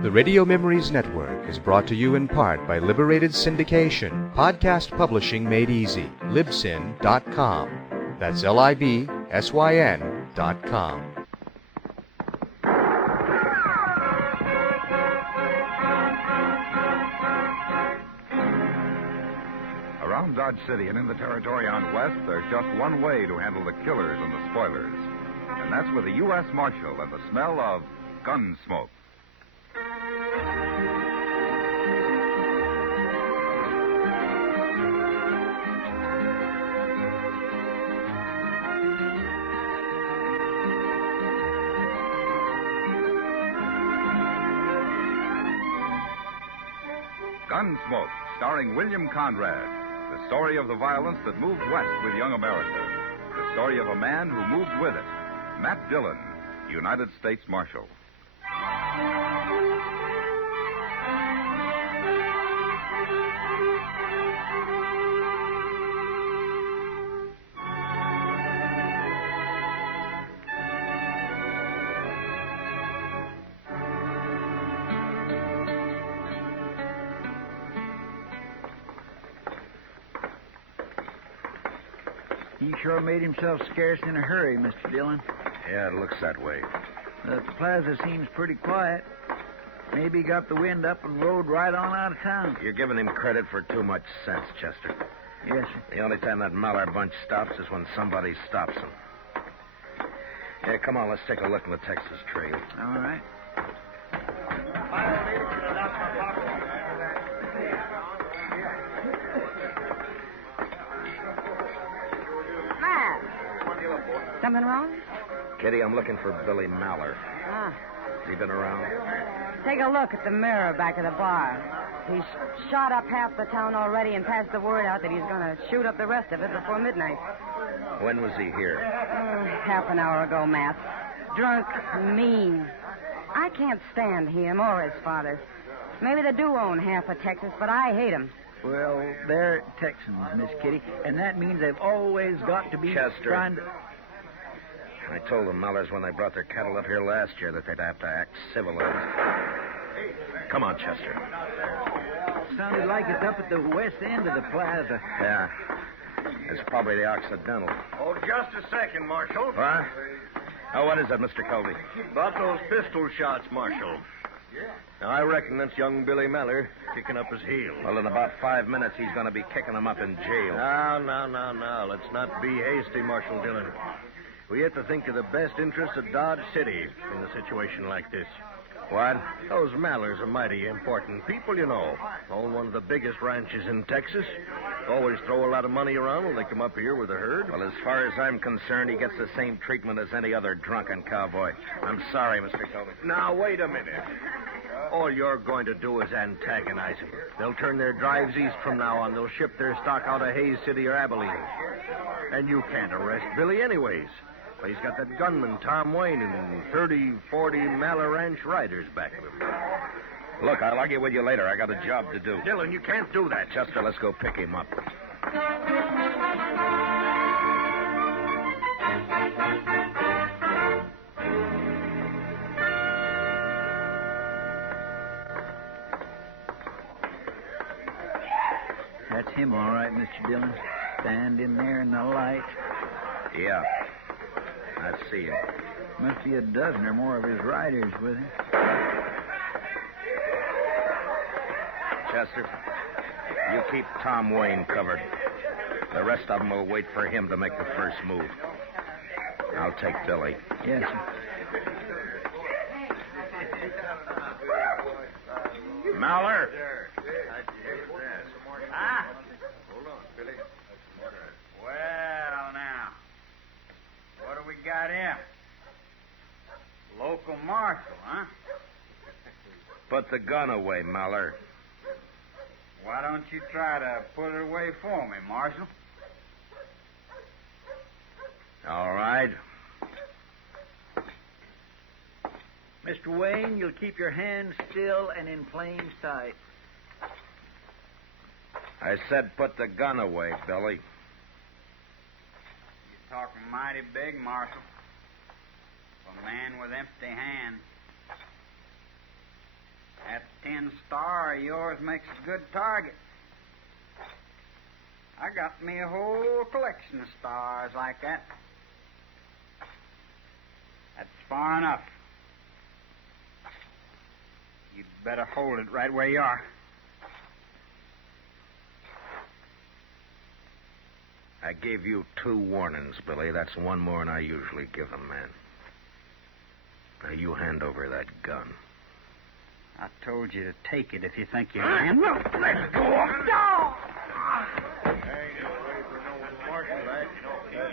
The Radio Memories Network is brought to you in part by Liberated Syndication, podcast publishing made easy, libsyn.com. That's libsyn.com. Around Dodge City and in the territory on West, there's just one way to handle the killers and the spoilers, and that's with a U.S. Marshal and the smell of Gunsmoke. Gunsmoke, starring William Conrad. The story of the violence that moved west with young America. The story of a man who moved with it. Matt Dillon, United States Marshal. He sure made himself scarce in a hurry, Mr. Dillon. Yeah, it looks that way. The plaza seems pretty quiet. Maybe he got the wind up and rode right on out of town. You're giving him credit for too much sense, Chester. Yes, sir. The only time that Mallard bunch stops is when somebody stops them. Yeah, come on, let's take a look in the Texas trail. All right. Something wrong? Kitty, I'm looking for Billy Mallard. Ah. Has he been around? Take a look at the mirror back of the bar. He's shot up half the town already and passed the word out that he's going to shoot up the rest of it before midnight. When was he here? Half an hour ago, Matt. Drunk, mean. I can't stand him or his father. Maybe they do own half of Texas, but I hate them. Well, they're Texans, Miss Kitty, and that means they've always got to be Chester. trying to... I told the Mallers when they brought their cattle up here last year that they'd have to act civilized. Come on, Chester. Sounded like it's up at the west end of the plaza. Yeah. It's probably the Occidental. Oh, just a second, Marshal. What? Oh, what is it, Mr. Colby? About those pistol shots, Marshal. Now, I reckon that's young Billy Mallard kicking up his heels. Well, in about 5 minutes, he's going to be kicking them up in jail. Now. Let's not be hasty, Marshal Dillon. We have to think of the best interests of Dodge City in a situation like this. What? Those Mallards are mighty important people, you know. Own one of the biggest ranches in Texas. Always throw a lot of money around when they come up here with a herd. Well, as far as I'm concerned, he gets the same treatment as any other drunken cowboy. I'm sorry, Mr. Colby. Now, wait a minute. All you're going to do is antagonize them. They'll turn their drives east from now on. They'll ship their stock out of Hayes City or Abilene. And you can't arrest Billy anyways. He's got that gunman, Tom Wayne, and 30, 40 Mallard Ranch riders back of him. Look, I'll argue with you later. I got a job to do. Dillon, you can't do that. Chester, let's go pick him up. That's him, all right, Mr. Dillon. Standing there in the light. Yeah. I see him. Must be a dozen or more of his riders with him. Chester, you keep Tom Wayne covered. The rest of them will wait for him to make the first move. I'll take Billy. Yes, sir. Mallard. Ah? Hold on, Billy. Well, now. What do we got here? Local marshal, huh? Put the gun away, Mallard. Why don't you try to put it away for me, Marshal? All right. Mr. Wayne, you'll keep your hands still and in plain sight. I said put the gun away, Billy. You're talking mighty big, Marshal. For a man with empty hands. 10-star of yours makes a good target. I got me a whole collection of stars like that. That's far enough. You'd better hold it right where you are. I gave you 2 warnings, Billy. That's one more than I usually give a man. Now, you hand over that gun. I told you to take it if you think you can. Well, let go. No!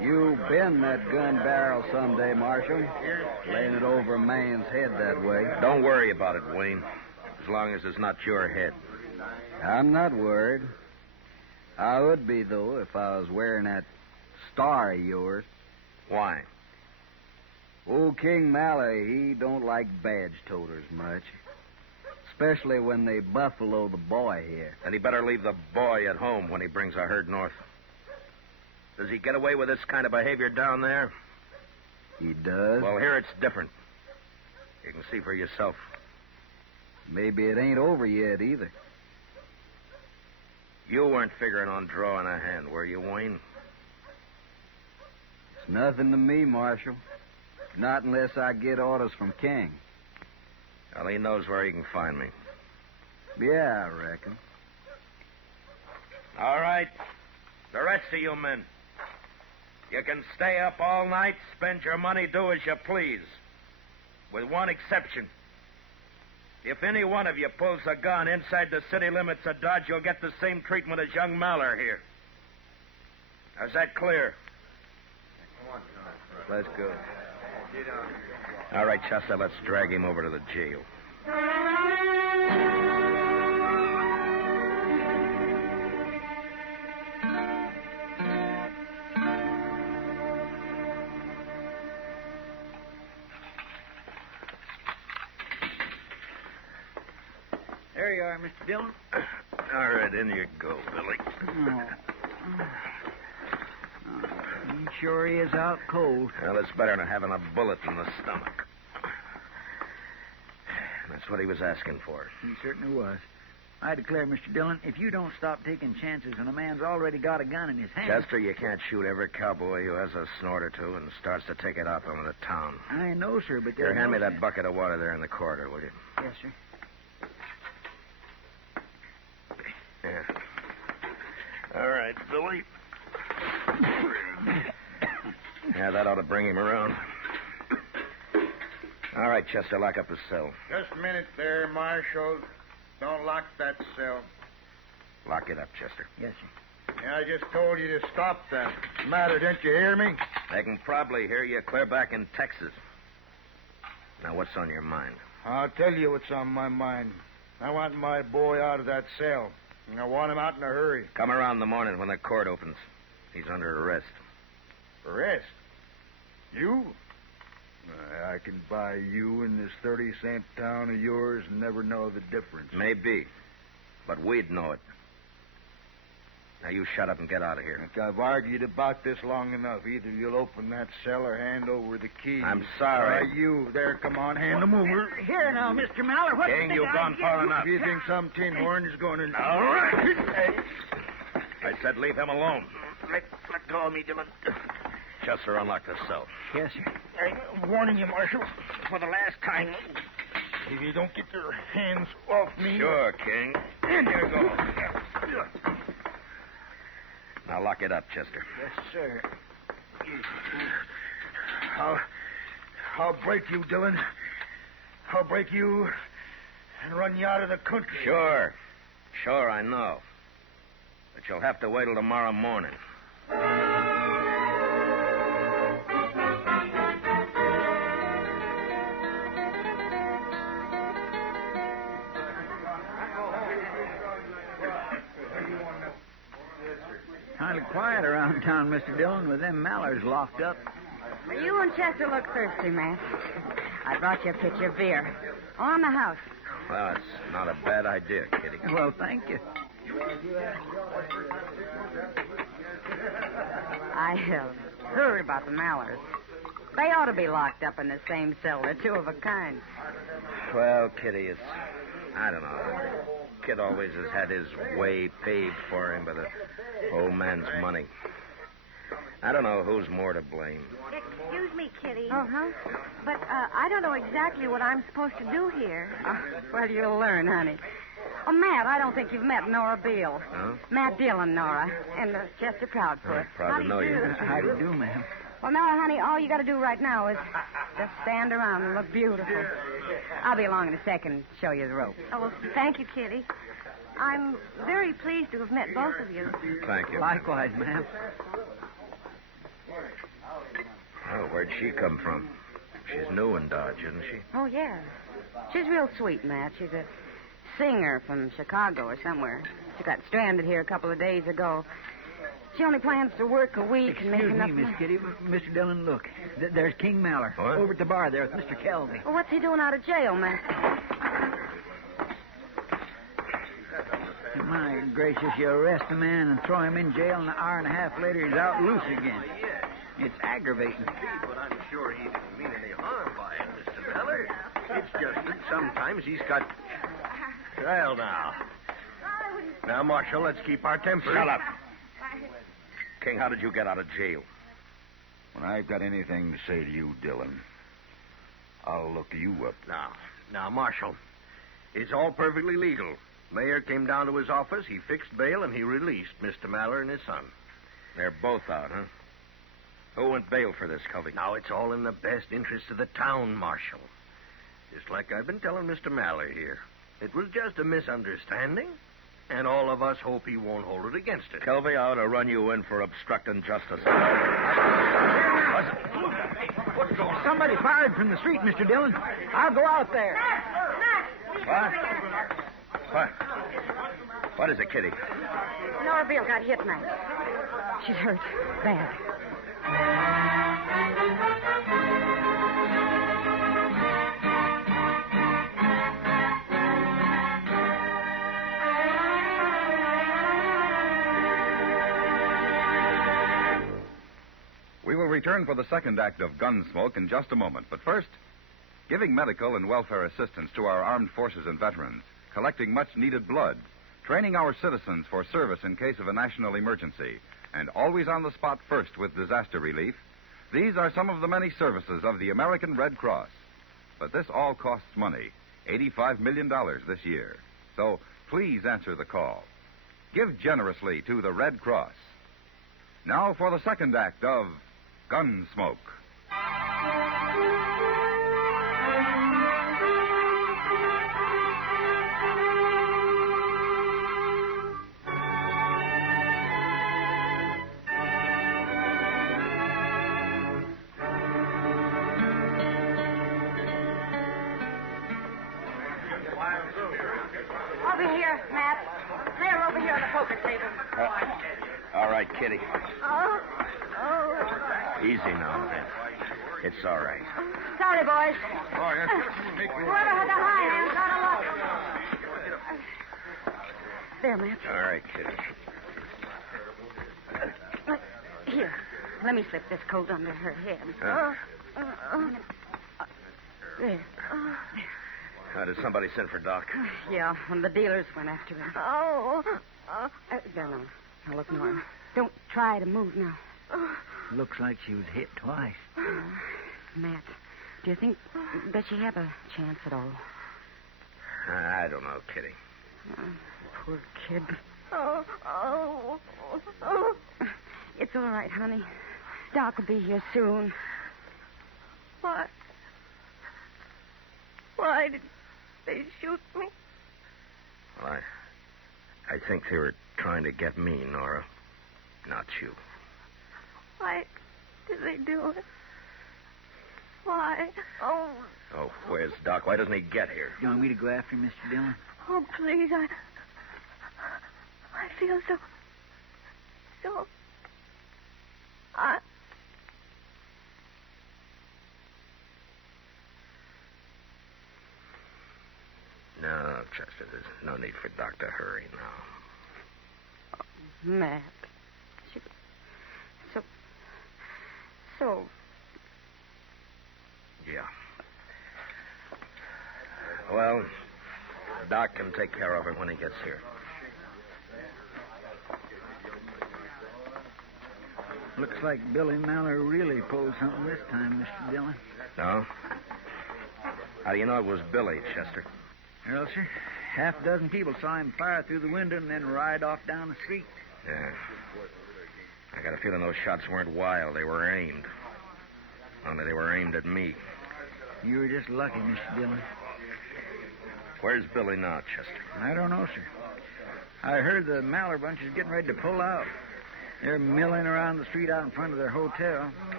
You bend that gun barrel someday, Marshal. Laying it over a man's head that way. Don't worry about it, Wayne. As long as it's not your head. I'm not worried. I would be, though, if I was wearing that star of yours. Why? Old King Malley, he don't like badge toters much. Especially when they buffalo the boy here. Then he better leave the boy at home when he brings a herd north. Does he get away with this kind of behavior down there? He does? Well, here it's different. You can see for yourself. Maybe it ain't over yet, either. You weren't figuring on drawing a hand, were you, Wayne? It's nothing to me, Marshal. Not unless I get orders from King. Well, he knows where he can find me. Yeah, I reckon. All right. The rest of you men. You can stay up all night, spend your money, do as you please. With one exception. If any one of you pulls a gun inside the city limits of Dodge, you'll get the same treatment as young Maller here. Is that clear? Let's go. All right, Chester, let's drag him over to the jail. There you are, Mr. Dillon. All right, in you go, Billy. He sure is out cold. Well, it's better than having a bullet in the stomach. That's what he was asking for. He certainly was. I declare, Mr. Dillon, if you don't stop taking chances when a man's already got a gun in his hand... Chester, you can't shoot every cowboy who has a snort or two and starts to take it out into the town. I know, sir, but... Here, hand me that bucket of water there in the corridor, will you? Yes, sir. Yeah. All right, Billy. Yeah, that ought to bring him around. All right, Chester, lock up his cell. Just a minute there, Marshal. Don't lock that cell. Lock it up, Chester. Yes, sir. Yeah, I just told you to stop that. What's the matter? Didn't you hear me? They can probably hear you clear back in Texas. Now, what's on your mind? I'll tell you what's on my mind. I want my boy out of that cell. And I want him out in a hurry. Come around in the morning when the court opens. He's under arrest. Arrest? You? I can buy you in this 30-cent town of yours and never know the difference. Maybe. But we'd know it. Now, you shut up and get out of here. Look, I've argued about this long enough. Either you'll open that cell or hand over the key. I'm sorry. You there, come on, hand them over. Here now, Mr. Maller, what... King, you've gone far enough. If you think some tin horn is going to... All right. I said leave him alone. Let go of me, Dillon. Chester, unlock the cell. Yes, sir. I'm warning you, Marshal, for the last time. If you don't get your hands off me... Sure, King. In you go. Now lock it up, Chester. Yes, sir. I'll break you, Dillon. I'll break you and run you out of the country. Sure. Sure, I know. But you'll have to wait till tomorrow morning. Kind of quiet around town, Mr. Dillon, with them Mallers locked up. Well, you and Chester look thirsty, man. I brought you a pitcher of beer. On the house. Well, it's not a bad idea, Kitty. Well, thank you. I heard about the Mallers. They ought to be locked up in the same cell. They're two of a kind. Well, Kitty, it's I don't know. The kid always has had his way paved for him by the old man's money. I don't know who's more to blame. Excuse me, Kitty. Uh-huh. But I don't know exactly what I'm supposed to do here. Well, you'll learn, honey. Oh, Matt, I don't think you've met Nora Beale. Huh? Matt Dillon, Nora. And Chester Proudfoot. Proud to know you. How do you do, ma'am? Well, Nora, honey, all you got to do right now is just stand around and look beautiful. I'll be along in a second and show you the ropes. Oh, well, thank you, Kitty. I'm very pleased to have met both of you. Thank you. Likewise, ma'am. Oh, where'd she come from? She's new in Dodge, isn't she? Oh, yeah. She's real sweet, Matt. She's a singer from Chicago or somewhere. She got stranded here a couple of days ago. She only plans to work a week and make Excuse enough me, Miss money. Kitty. Mr. Dillon, look. There's King Mallard. What? Over at the bar there with Mr. Kelby. Well, what's he doing out of jail, Matt? My gracious, you arrest a man and throw him in jail, and an hour and a half later he's out loose again. It's aggravating. But I'm sure he didn't mean any harm by it, Mr. Mallard. It's just that sometimes he's got... Well, now. Now, Marshal, let's keep our temper. Shut up. King, how did you get out of jail? When I've got anything to say to you, Dillon, I'll look you up. Now, Marshal, it's all perfectly legal. Mayor came down to his office, he fixed bail, and he released Mr. Mallard and his son. They're both out, huh? Who went bail for this, Covey? Now, it's all in the best interest of the town, Marshal. Just like I've been telling Mr. Mallard here. It was just a misunderstanding, and all of us hope he won't hold it against us. Kelby, I ought to run you in for obstructing justice. What's going on? Somebody fired from the street, Mr. Dillon. I'll go out there. What? What? What is it, Kitty? Nora Beale got hit, Matt. She's hurt. Bad. We will return for the second act of Gunsmoke in just a moment. But first, giving medical and welfare assistance to our armed forces and veterans, collecting much-needed blood, training our citizens for service in case of a national emergency, and always on the spot first with disaster relief, these are some of the many services of the American Red Cross. But this all costs money, $85 million this year. So please answer the call. Give generously to the Red Cross. Now for the second act of Gunsmoke. Over here, Matt. Clear over here on the poker table. All right, Kitty. Oh. Easy now, man. It's all right. Sorry, boys. Oh, yes. Whoever had the high hands got a lot. There, Matt. All right, Kitty. Here. Let me slip this coat under her head. There. Did somebody send for Doc? Yeah, and the dealers went after him. Oh. There, now. Now, look, Nora. Don't try to move now. Looks like she was hit twice. Matt, do you think, does she have a chance at all? I don't know, Kitty. Poor kid. Oh. It's all right, honey. Doc will be here soon. Why did they shoot me? Well, I think they were trying to get me, Nora. Not you. Why did they do it? Why? Oh, Oh, where's Doc? Why doesn't he get here? You want me to go after him, Mr. Dillon? oh, please, I feel so... No, Chester, there's no need for Doc to hurry now. Matt. So. Yeah. Well, Doc can take care of it when he gets here. Looks like Billy Mallard really pulled something this time, Mr. Dillon. No? How do you know it was Billy, Chester? Well, sir, half a dozen people saw him fire through the window and then ride off down the street. Yeah. I got a feeling those shots weren't wild. They were aimed. Only they were aimed at me. You were just lucky, Mr. Dillon. Where's Billy now, Chester? I don't know, sir. I heard the Mallard bunch is getting ready to pull out. They're milling around the street out in front of their hotel.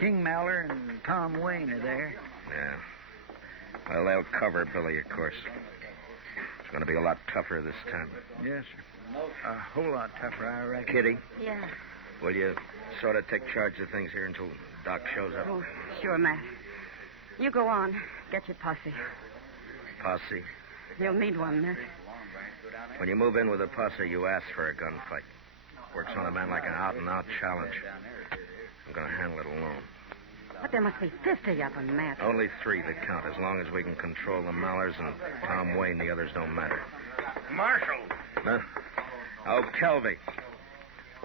King Mallard and Tom Wayne are there. Yeah. Well, they'll cover Billy, of course. It's going to be a lot tougher this time. Yes, sir. A whole lot tougher, I reckon. Kitty, Yeah. will you sort of take charge of things here until Doc shows up? Oh, sure, Matt. You go on. Get your posse. Posse? You'll need one, Matt. When you move in with a posse, you ask for a gunfight. Works on a man like an out-and-out challenge. I'm going to handle it alone. But there must be 50 of them, Matt. Only 3 that count. As long as we can control the Mallards and Tom Wayne, the others don't matter. Marshal. Huh? Oh, Kelby.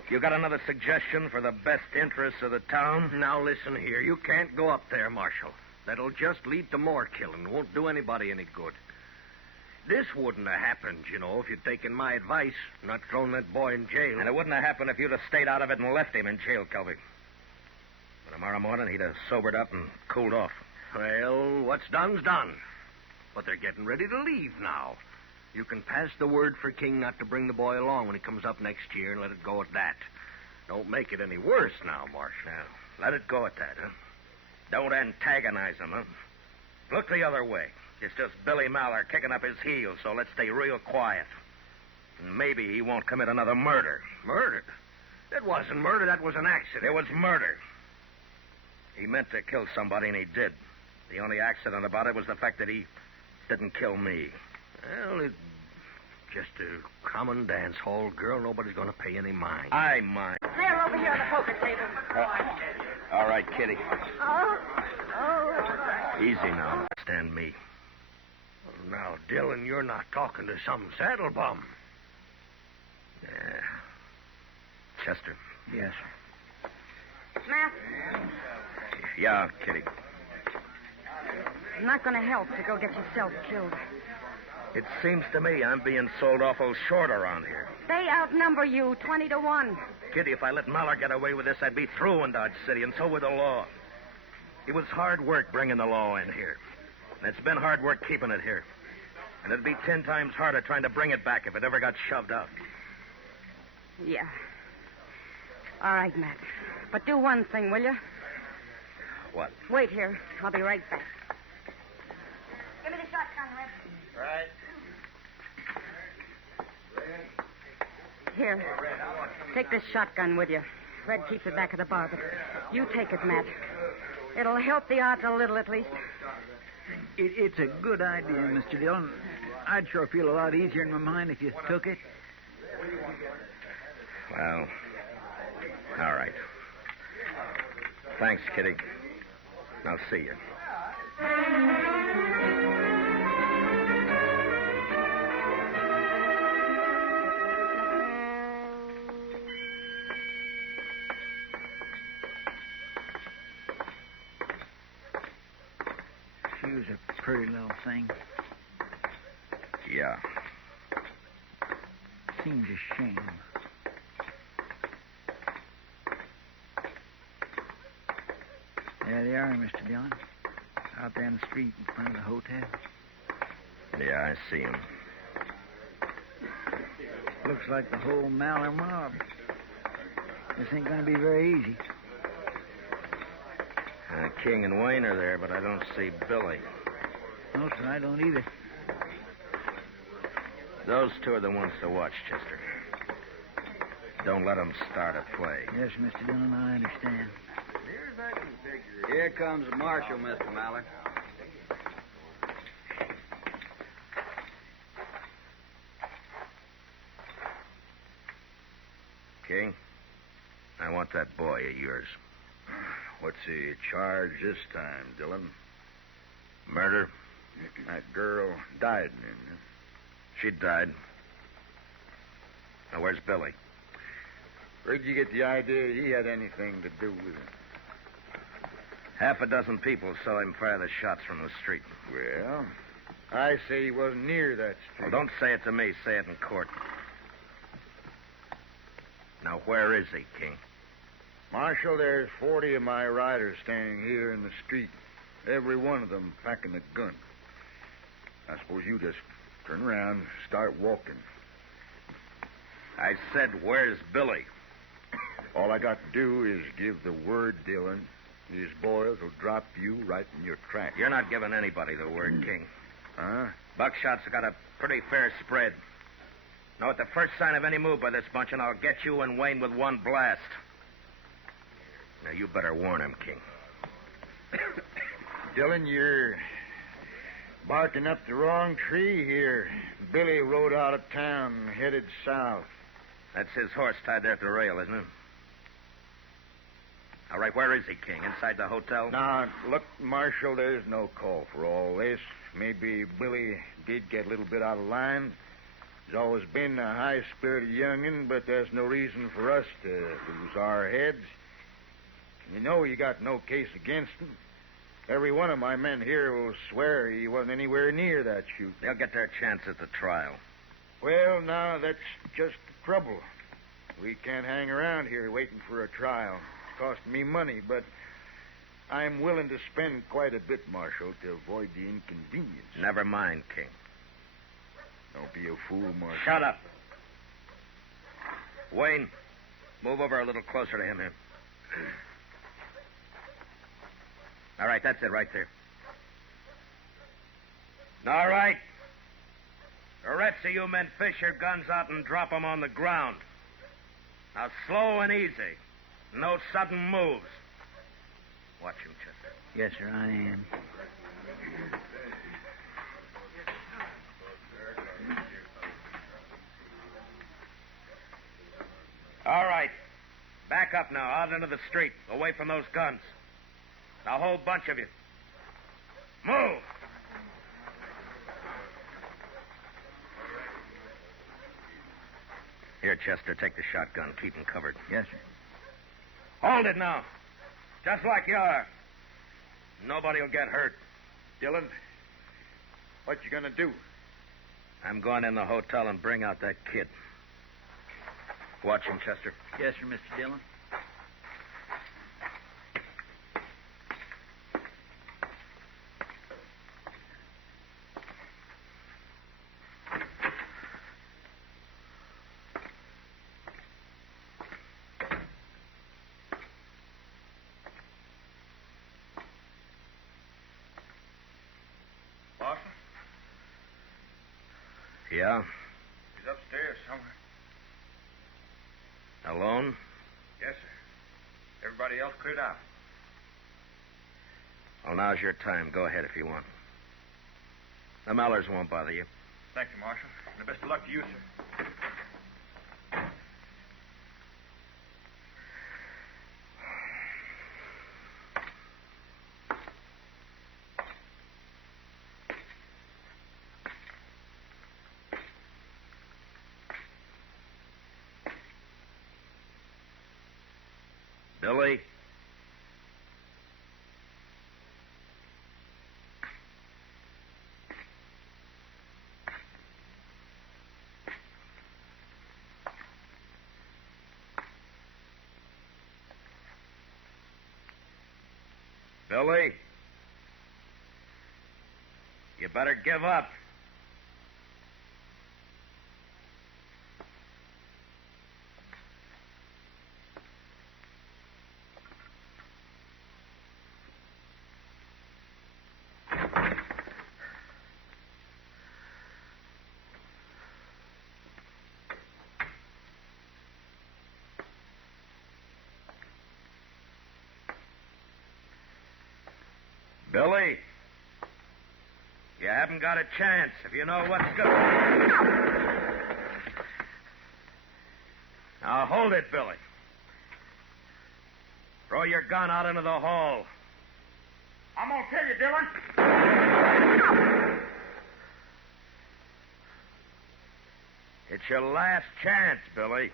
You got another suggestion for the best interests of the town? Now listen here. You can't go up there, Marshal. That'll just lead to more killing. Won't do anybody any good. This wouldn't have happened, you know, if you'd taken my advice, not thrown that boy in jail. And it wouldn't have happened if you'd have stayed out of it and left him in jail, Kelby. But tomorrow morning, he'd have sobered up and cooled off. Well, what's done's done. But they're getting ready to leave now. You can pass the word for King not to bring the boy along when he comes up next year and let it go at that. Don't make it any worse now, Marshal. Now, let it go at that, huh? Don't antagonize him, huh? Look the other way. It's just Billy Mallard kicking up his heels, so let's stay real quiet. And maybe he won't commit another murder. Murder? That wasn't murder. That was an accident. It was murder. He meant to kill somebody, and he did. The only accident about it was the fact that he didn't kill me. Well, it's just a common dance hall girl. Nobody's going to pay any mind. I mind. They're over here on the poker table. All right, Kitty. Oh. Easy now. Stand me. Now, Dillon, you're not talking to some saddle bum. Yeah. Chester. Yes, sir. Matt, Yeah, Kitty. I'm not going to help to go get yourself killed. It seems to me I'm being sold awful short around here. They outnumber you 20 to 1. Kitty, if I let Mallard get away with this, I'd be through in Dodge City, and so would the law. It was hard work bringing the law in here. And it's been hard work keeping it here. And it'd be 10 times harder trying to bring it back if it ever got shoved out. Yeah. All right, Matt. But do one thing, will you? What? Wait here. I'll be right back. Give me the shotgun, Red. Right. Here. Take this shotgun with you. Red keeps it back at the bar, but you take it, Matt. It'll help the odds a little, at least. It's a good idea, Mr. Dillon. I'd sure feel a lot easier in my mind if you took it. Well, all right. Thanks, Kitty. I'll see you. She was a pretty little thing. Yeah. Seems a shame. There they are, Mr. Dillon. Out there in the street in front of the hotel. Yeah, I see him. Looks like the whole Mallard mob. This ain't going to be very easy. King and Wayne are there, but I don't see Billy. No, sir, I don't either. Those 2 are the ones to watch, Chester. Don't let them start a play. Yes, Mr. Dillon, I understand. Here comes the marshal, Mr. Mallard. King, I want that boy of yours. What's he charged this time, Dillon? Murder? That girl died, didn't you? She died. Now, where's Billy? Where'd you get the idea he had anything to do with it? Half a dozen people saw him fire the shots from the street. Well, I say he wasn't near that street. Well, don't say it to me. Say it in court. Now, where is he, King? Marshal, there's 40 of my riders standing here in the street. Every one of them packing a gun. I suppose you just turn around and start walking. I said, where's Billy? All I got to do is give the word, Dillon. These boys will drop you right in your tracks. You're not giving anybody the word, King. Huh? Buckshot's got a pretty fair spread. Now, at the first sign of any move by this bunch, and I'll get you and Wayne with one blast. Now, you better warn him, King. Dillon, you're barking up the wrong tree here. Billy rode out of town, headed south. That's his horse tied there at the rail, isn't it? All right, where is he, King? Inside the hotel? Now, look, Marshal, there's no call for all this. Maybe Billy did get a little bit out of line. He's always been a high-spirited young'un, but there's no reason for us to lose our heads. You know you got no case against him. Every one of my men here will swear he wasn't anywhere near that shoot. They'll get their chance at the trial. Well, now, that's just the trouble. We can't hang around here waiting for a trial. It's costing me money, but I'm willing to spend quite a bit, Marshal, to avoid the inconvenience. Never mind, King. Don't be a fool, Marshal. Shut up. Wayne, move over a little closer to him here. All right, that's it right there. All right. The rest of you men fish your guns out and drop them on the ground. Now, slow and easy. No sudden moves. Watch him, Chester. Yes, sir, I am. All right. Back up now, out into the street, away from those guns. A whole bunch of you. Move! Here, Chester, take the shotgun. Keep him covered. Yes, sir. Hold it now. Just like you are. Nobody will get hurt. Dillon, what you gonna do? I'm going in the hotel and bring out that kid. Watch him, Chester. Yes, sir, Mr. Dillon. Yeah? He's upstairs somewhere. Alone? Yes, sir. Everybody else cleared out. Well, now's your time. Go ahead if you want. The Mallers won't bother you. Thank you, Marshal. And the best of luck to you, sir. Billy? Billy? You better give up. Billy, you haven't got a chance if you know what's good. Now hold it, Billy. Throw your gun out into the hall. I'm gonna kill you, Dillon. It's your last chance, Billy.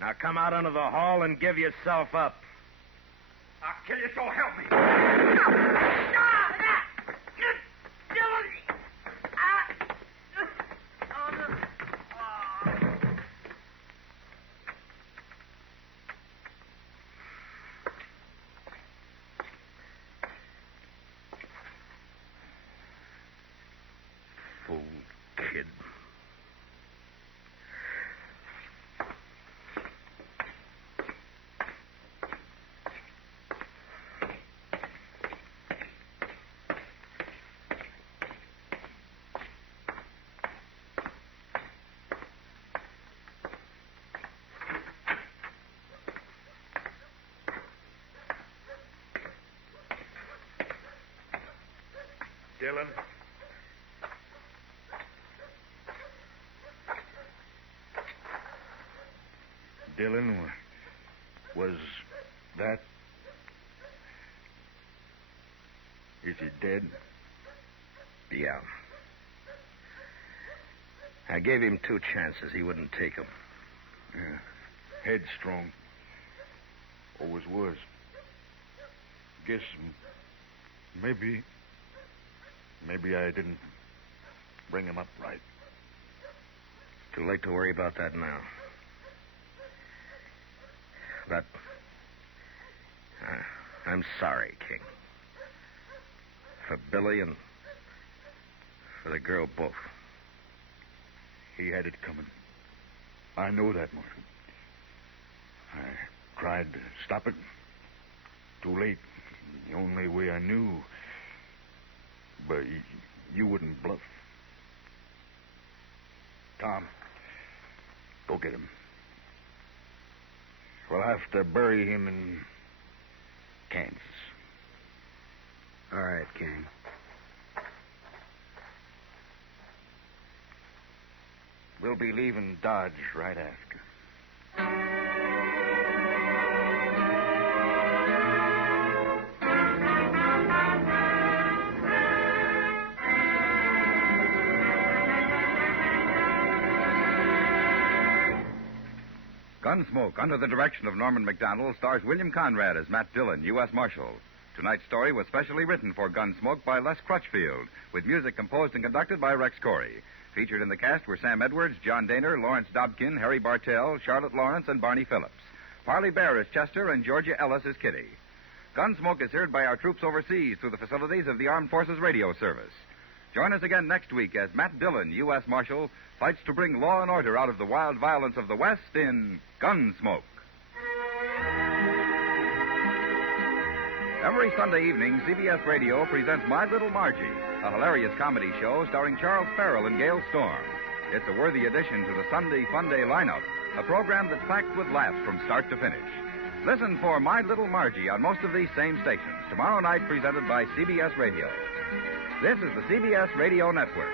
Now come out into the hall and give yourself up. I'll kill you, so help me. Fool kid. Dillon? Dillon, was that... Is he dead? Yeah. I gave him 2 chances. He wouldn't take them. Yeah. Headstrong. Always was. Guess maybe I didn't bring him up right. Too late to worry about that now. But I'm sorry, King. For Billy and for the girl both. He had it coming. I know that, Marshal. I tried to stop it. Too late. The only way I knew. But you wouldn't bluff. Tom, go get him. We'll have to bury him in Kansas. All right, King. We'll be leaving Dodge right after. Gunsmoke, under the direction of Norman McDonald, stars William Conrad as Matt Dillon, U.S. Marshal. Tonight's story was specially written for Gunsmoke by Les Crutchfield, with music composed and conducted by Rex Corey. Featured in the cast were Sam Edwards, John Daner, Lawrence Dobkin, Harry Bartell, Charlotte Lawrence, and Barney Phillips. Parley Bear as Chester, and Georgia Ellis as Kitty. Gunsmoke is heard by our troops overseas through the facilities of the Armed Forces Radio Service. Join us again next week as Matt Dillon, U.S. Marshal, fights to bring law and order out of the wild violence of the West in Gunsmoke. Every Sunday evening, CBS Radio presents My Little Margie, a hilarious comedy show starring Charles Farrell and Gail Storm. It's a worthy addition to the Sunday Fun Day lineup, a program that's packed with laughs from start to finish. Listen for My Little Margie on most of these same stations, tomorrow night presented by CBS Radio. This is the CBS Radio Network.